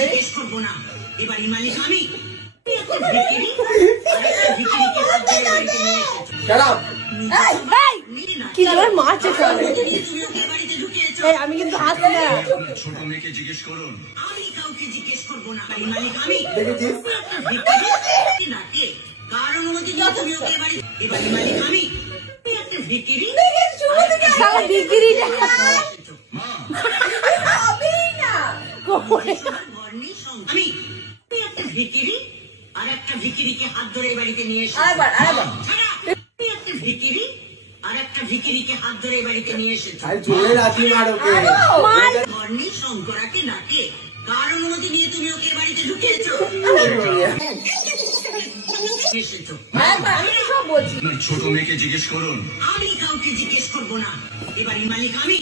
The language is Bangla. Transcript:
জিজ্ঞেস করবো না, এবারই মালিক আমি। কি জোর মারছে আমি কিন্তু হাসি না। ছোট মেয়েকে জিজ্ঞেস করুন, আমি কাউকে জিজ্ঞেস করবো না, মালিক আমি। কার অনুমতি নিয়ে তুমি ওকে এবারই মালিক আমি। একটা ভিকিরি আমি একটা ভিকিরি আর একটা ভিকিরিকে হাত ধরে বাড়িতে নিয়ে এসে একটা ভিকিরি আর একটা ভিকিরিকে হাত ধরে বাড়িতে নিয়ে এসেছো। শঙ্করাকে ডাকে কার অনুমতি নিয়ে তুমি ওকে বাড়িতে ঢুকিয়েছো? ছোট মেয়েকে জিজ্ঞেস করুন, আমি কাউকে জিজ্ঞেস করবো না, এবারই মালিক আমি।